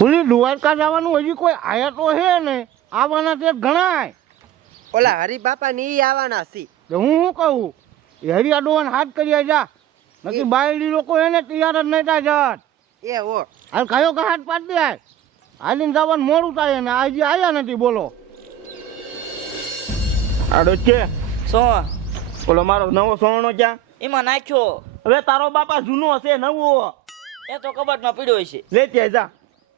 ઓલી દ્વારકા જવાનું હજી કોઈ આયા તો હે ને? આવવાના તે ઘણાય. ઓલા હરિબાપા ની ઈ આવવાના સી તો હું શું કહું? એ હરી આડોવાન હાથ કરી જા. નથી બાયડી લોકો એને તૈયાર જ નહીં થાય જાત. એ ઓ હાલ કયો કે હાથ પાડી દે હાલીને જવાનું મોડું થાય ને આજે આવ્યા નથી બોલો. આડો છે? શું ઓલો મારો નવો સોનો ક્યાં? એમાં નાખ્યો. હવે તારો બાપા જૂનો હશે નવો. એ તો કબાટમાં પડ્યો છે લે ત્યાં જા.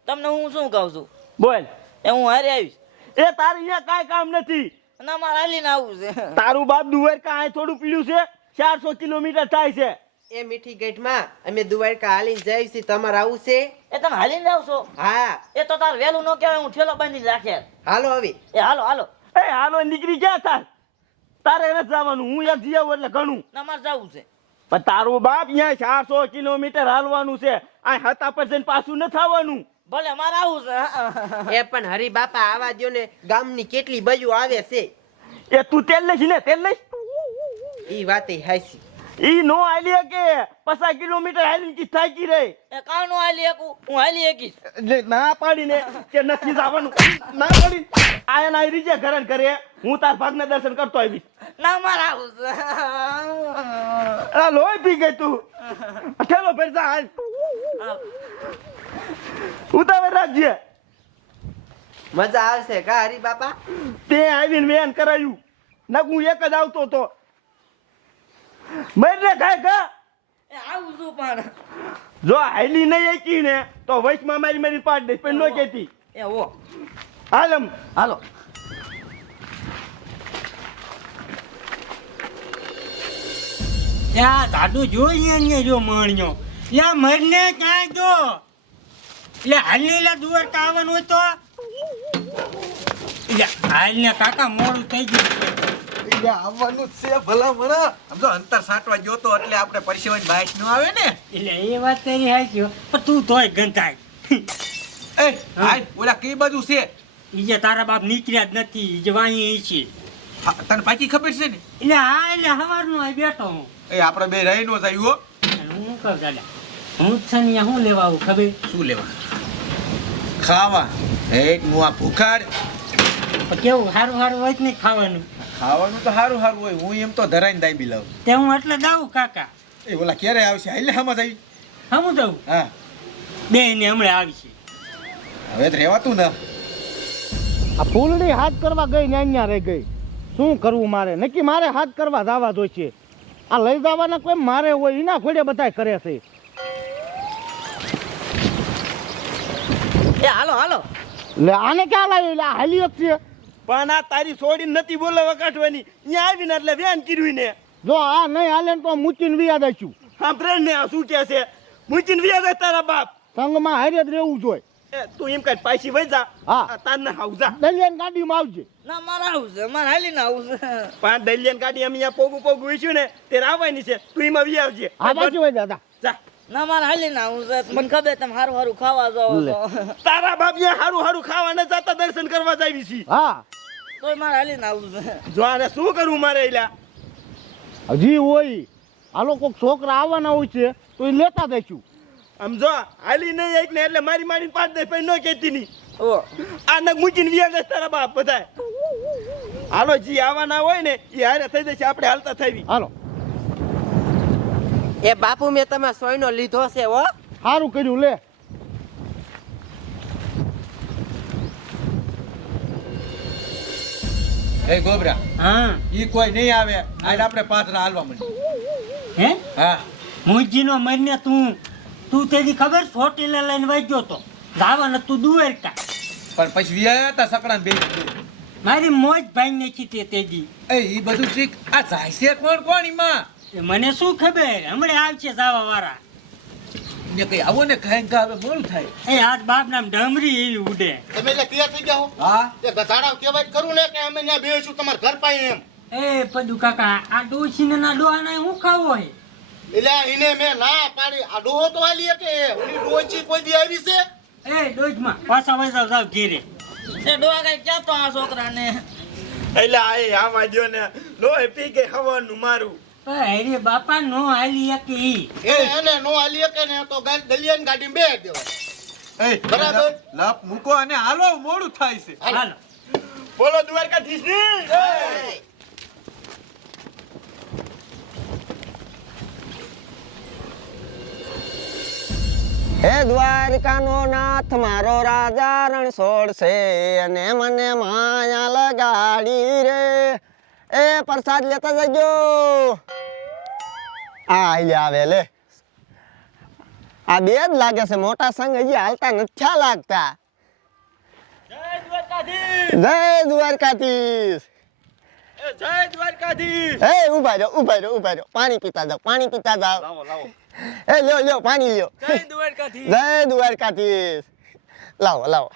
તમને હું શું કહું છું? બોલ. એ હું હારે આવીશ. એ તારે અહીંયા કાંઈ કામ નથી. ના મારે હાલીને આવું છે. તારું બાપ દુવેર કાંઈ થોડું પીડ્યું છે ચારસો કિલોમીટર થાય છે. એ મીઠી ગેટમાં અમે દુવારકા હાલીને છીએ તમારે આવું છે? એ તમે હાલીને જાવ છો? હા. એ તો તાર વહેલું ન કહેવાય હું ઠેલો બાંધીને રાખે. હાલો હવે. એ હાલો હાલો. એ હાલો નીકળી ગયા તાર તારે એને જવાનું હું એક જીવ એટલે ઘણું. ના મારે જવું છે. પણ તારું બાપ અહીંયા ચારસો કિલોમીટર હાલવાનું છે. આ હતા પર જઈને પાછું ન આવવાનું ભલે મારે આવું છે એ પણ હરિબાપા આવા દ્યો ને ગામની કેટલી બાજુ આવે છે? એ તું તેલ લઈશ ને તેલ લઈશ ઈ વાતે હાસી ઈ નો આલી કે પચાસ કિલોમીટર હાલીને કી થાકી રે એ કાનું હાલી એકું હું હાલી એકી ના પાડીને કે નથી જવાનું. ના પાડી આયા ના રીજે ઘરે કરે હું તાર ભાગને દર્શન કરતો આવીશ ના મારે આ લોહી પી ગઈ તું. ઠેલો ફેર હાલ. ઉતાવે રાખજે. મજા આવશે કા હરિબાપા તે આવીને મેન કરાયું. ના હું એક જ આવતો તો. મર રે ખાય એ આવું છું પણ. જો હાલી નહીં એકી ને તો વૈશમાં મારી મારી પાડ દઈશ પણ ન કેતી એ હો. હાલમ હાલો. ત્યાં દાદુ જોઈએ ને જો માણ્યો. યા મરને ક્યાં જો. એટલે હાલીલા દુવાર આવવાનું હોય તો. એટલે હાલને કાકા મોડું થઈ ગયું આવવાનું છે ભલા આમ તો અંતર સાટવા ગયો તો એટલે આપણે પરસેવાની બાઈક નો આવે ને. એટલે એ વાત તારી હાચી. પણ તું તોય ગંધાય. એ હાય ઓલા કઈ બાજુ છે? ઈજે તારા બાપ નીકળ્યા જ નથી ઈજે વાહી છે. તને પાછી ખબર છે ને? એટલે હા એટલે હવારનો આ બેઠો હું. એ આપણે બે રહી નો થયું હો. હું કહું દાદા? હું જ છે ને અહીંયા હું લેવા આવું ખબર? શું લેવા? ખાવા. હેટ આ ભૂખાડ પણ કેવું સારું સારું હોય જ નહીં ખાવાનું. ખાવાનું તો સારું સારું હોય. હું એમ તો ધરાઈને દાબી લાવું તે હું એટલે દાવું કાકા. એ ઓલા ક્યારે આવશે? હાલે હમત આવી હમું દઉં હા. બે ને હમણાં આવશે. હવે તો રહેવાતું ને. આ ફૂલડી હાથ કરવા ગઈ ને અહીંયા રહી ગઈ. શું કરવું મારે? નક્કી મારે હાથ કરવા જવા જોઈશે. આ લઈ જવાના કોઈ મારે હોય એના ખોડે બધા કરે છે. એ હાલો હાલો. લે આને ક્યાં લાવી લે હાલી જ છે. પણ આ તારી છોડી નથી બોલે વકાટવાની અહીંયા આવીને એટલે વેન કર્યું ને જો આ નહીં હાલે ને તો મૂકીને વિયા દઈશું હા ફ્રેન્ડ ને આ શું કે છે? મૂકીને વિયા દે તારા બાપ. સંગમાં હારે જ રહેવું જોઈએ. તું એમ કઈ પાછી વઈ જા. હા. આ તારને હાવ જા. દલિયાની ગાડીમાં આવજે. ના મારા આવું છે મારે હાલીને આવું છે. પણ દલિયન ગાડી અમે અહીંયા પોગું પોગું વીસ્યું ને તે આવવાની છે. તું એમાં વી આવજે. હા પાછી હોય જા જા. ના મારે હાલીને આવું છે. મને ખબર તમે સારું હારું ખાવા જાવ છો. તારા બાપ અહીંયા હારું હારું ખાવા ને જતા દર્શન કરવા જાવી છી. હા. તોય મારે હાલીને આવું છે. જો આને શું કરવું મારે એલા? હજી હોય. આ લોકો છોકરા આવવાના હોય છે તો એ લેતા દઈશું આમ જો હાલી નહીં એક ને એટલે મારી મારીને પાડ દે પછી ન કહેતી ની ઓ. આને મૂકીને વ્યાજ તારા બાપ બધાય. હાલો જી આવવાના હોય ને એ હારે થઈ જશે આપણે હાલતા થઈ હાલો. એ બાપુ મેં તમે સોયનો લીધો છે હો. સારું કર્યું લે. એ ગોબરા હા. ઈ કોઈ નહીં આવે આજ આપણે પાથરા હાલવા મળી હે? હા. મુજીનો મરને તું તું તેની ખબર? સોટીને લઈને વાગ્યો તો. ધાવા તું દુવેરકા પણ પછી વ્યા હતા સકડા બે મારી મોજ ભાઈ નાખી તે તેજી. એ ઈ બધું ઠીક. આ જાય છે કોણ કોણ ઈમાં? એ મને શું ખબર? હમણાં આવશે જાવા વાળા ને કઈ આવો ને કઈ હવે મોડું થાય. એ આજ બાપ નામ ડમરી એવી ઉડે. તમે એટલે તૈયાર થઈ ગયા હા? એ ગધાડા કહેવાય કરું ને કે અમે ત્યાં બેસું તમાર ઘર પાઈ એમ. એ પદુ કાકા આ ડોસીને ના ડોહાના હું ખાવો હોય એટલે એને મેં ના પાડી. આ ડોહો તો હાલી કે ઓલી ડોચી કોઈ દી આવી છે? એ ડોજમાં પાછા વૈસા સાબ ઘેરે. એ ડોહા કઈ ક્યાં તો આ છોકરાને? એટલે આ એ આ દ્યો ને લોહી પી કે હવાનું મારું. અરે બાપા નો હાલી કે ઈ. એ એને નો હાલી કે ને તો ગાડી દલિયાની ગાડી બે દેવાય. એ બરાબર. લાપ મૂકો અને હાલો મોડું થાય છે. હાલો. બોલો દ્વારકાધીશની હે દ્વારકાનો નાથ મારો રાજા રણ છે અને મને માયા લગાડી રે. એ પ્રસાદ લેતા જજો. આ આઈ આવે લે. આ બે જ લાગે છે મોટા સંઘ હજી હાલતા નથી લાગતા જય દ્વારકાધીશ. જય દ્વારકાધીશ. એ હે ઊભા રહ્યો ઊભા રહ્યો ઊભા રહ્યો પાણી પીતા જાઓ પાણી પીતા જાઓ. લાવો લાવો. એ લ્યો લ્યો પાણી લ્યો જય દ્વારકાધીશ જય દ્વારકાધીશ લાવો લાવો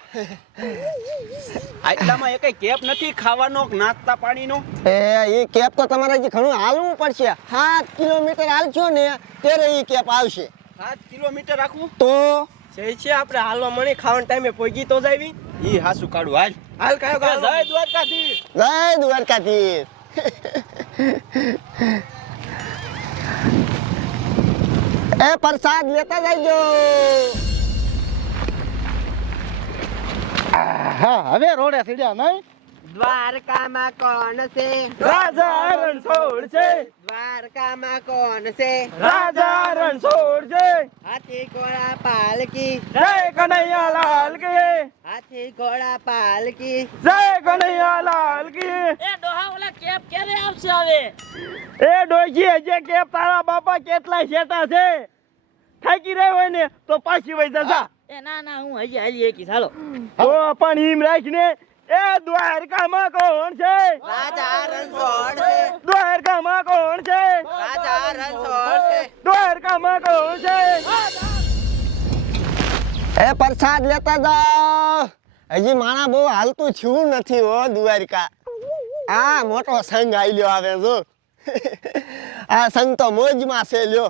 આટલામાં એ કઈ કેપ નથી ખાવાનો નાસ્તા પાણીનો? એ એ કેપ તો તમારે હજી ઘણું હાલવું પડશે. સાત કિલોમીટર હાલશો ને ત્યારે એ કેપ આવશે. સાત કિલોમીટર રાખવું? તો? છે છે આપણે હાલવા મળી ખાવાના ટાઈમે પોગી તો જાવી. ઈ હાસુ કાઢું હાલ. હાલ કાયો જય દ્વારકાધીશ. જય દ્વારકાધીશ. એ પ્રસાદ લેતા જજો હા હવે રોડે સીડ્યા નહીં? દ્વારકામાં કોણ છે? રાજા રણછોડ છે. દ્વારકામાં કોણ છે? રાજા રણછોડ છે. હાથી ઘોડા પાલકી જય કનૈયા લાલ કી હાથી ઘોડા પાલકી જય કનૈયા લાલ કી ઓલા કેપ ક્યારે આવશે હવે? એ ડોશી હજે કે તારા બાપા કેટલા શેટા છે? થાકી રહ્યો હોય ને તો પાછી વઈ જા એ ના ના હું હજી હાલી એકી ચાલો તો પણ હિમ રાખીને એ દ્વારકામાં કોણ છે? રાજા રણછોડ છે. દ્વારકામાં કોણ છે? રાજા રણછોડ છે. દ્વારકામાં કોણ છે? એ પ્રસાદ લેતા જાઓ. હજી માણા બહુ હાલતું થયું નથી હો દ્વારકા. આ મોટો સંઘ આવી આવે જો. આ સંઘ તો મોજમાં છે લ્યો.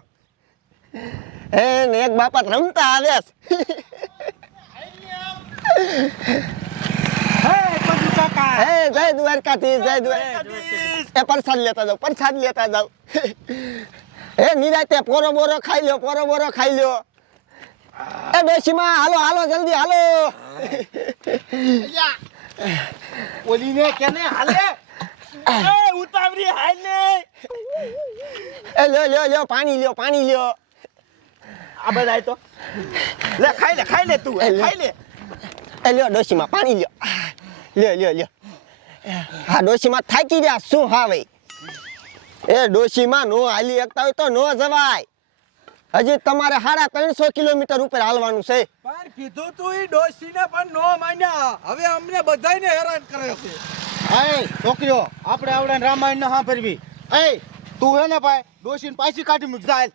હે ને એક બાપા રમતા આવે. હે જય દ્વારકાથી જય એ પ્રસાદ લેતા જાઓ પ્રસાદ લેતા જાઓ. એ નિરાતે પોરો બોરો ખાઈ લ્યો પોરો બોરો ખાઈ લ્યો. એ બેસીમાં હાલો હાલો જલ્દી હાલો. ઓલીને કેને હાલે એ ઉતાવળી હાલ ને એ લ્યો લ્યો લ્યો પાણી લ્યો પાણી લ્યો. આ બધા તો. લે ખાઈ લે ખાઈ લે તું એ ખાઈ લે. એ લ્યો ડોશીમાં પાણી લ્યો. લ્યો લ્યો લ્યો. હા ડોશીમાં થાકી ગયા શું હા ભાઈ? એ ડોશીમાં નો હાલી શકતા હોય તો નો જવાય. હજી તમારે સાડા ત્રણસો કિલોમીટર ઉપર હાલવાનું છે. પણ કીધું તું એ ડોશીને પણ નો માન્યા. હવે અમને બધાયને હેરાન કરે છે. એ છોકરીઓ આપણે આવડે રામાયણ ના સાંભળવી. એ તું હે ને ભાઈ? ડોશીને પાછી કાઢી મૂક જાય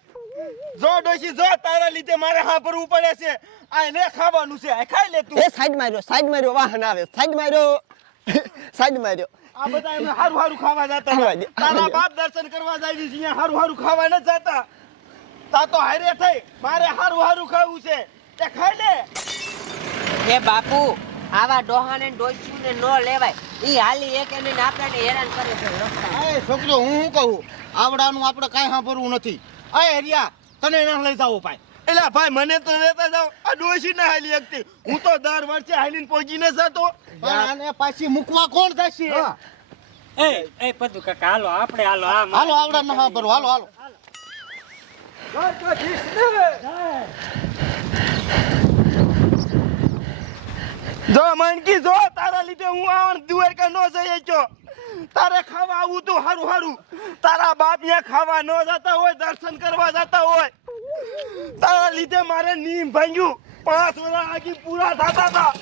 જો ડોશી જો તારા લીધે મારે હાંભરવું પડે છે. આ એને ખાવાનું છે આ ખાઈ લે તું. એ સાઈડ માર્યો સાઈડ માર્યો વાહન આવે. સાઈડ માર્યો. સાઈડ માર્યો. આ બધા એમને હારું હારું ખાવા જતા તારા બાપ દર્શન કરવા જાય છે અહીંયા હારું હારું ખાવા ન જતા. તા તો હારે થઈ. મારે હારું હારું ખાવું છે. તે ખાઈ લે. એ બાપુ આવા ડોહાને ડોચ્યું ને ન લેવાય. એ હાલી એક એને આપણને હેરાન કરે છે એ છોકરો હું શું કહું? આવડાનું આપણે કાંઈ સાંભળવું નથી. એ હરિયા તને ન લઈ જાવો ભાઈ. એલા ભાઈ મને તો લેતા જાવ આ ડોશી ના હાલી શકતી હું તો દર વર્ષે હાલીને પહોંચીને જતો. પણ આને પાછી મૂકવા કોણ થશે એ એ પદુ કાકા હાલો આપણે હાલો આ હાલો આવડા ના સાંભળવું હાલો હાલો. જો મનકી જો તારા લીધે હું આવણ દ્વારકા નો જઈ ગયો તારે ખાવા આવું તું હારું હારું. તારા બાપ ત્યાં ખાવા ન જતા હોય દર્શન કરવા જતા હોય. તારા લીધે મારે નીમ ભાંગ્યું. પાંચ વર્ષ આગી પૂરા થતા હતા.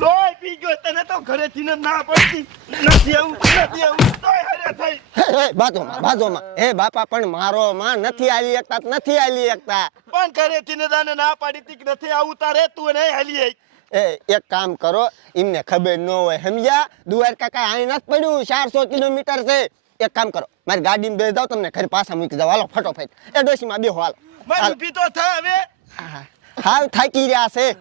લોહી પી ગયો તને તો ઘરેથી ને ના પડતી. નથી આવું નથી આવું. તોય હારે થઈ. એ બાજુમાં બાજુમાં. હે બાપા પણ મારો માં નથી આલી શકતા નથી હાલી એકતા પણ ઘરેથી ને દાને ના પાડી તી કે નથી આવું તારે તું નહીં હાલી આઈ. એ એક કામ કરો એમને ખબર ન હોય સમજ્યા? દ્વારકા કાંઈ અહીં નથી પડ્યું ચારસો કિલોમીટર છે. એક કામ કરો મારી ગાડીમાં બે જાવ તમને ઘરે પાછા મૂકી જાવ હાલો ફટોફટ. એ ડોશીમાં બેહો હાલો. પીતો. થા હવે. હાલ થાકી રહ્યા છે.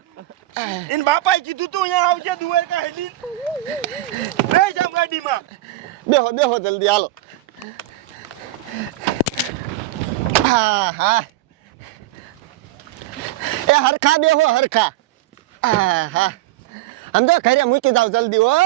એને બાપાએ કીધું તું અહીંયા આવજે દ્વારકા હેલી બે જામ ગાડીમાં. બેહો બેહો જલ્દી હાલો. હા હા. એ હરખા બેહો હરખા. હા સમજો ઘરે મૂકી દઉં જલ્દી હો.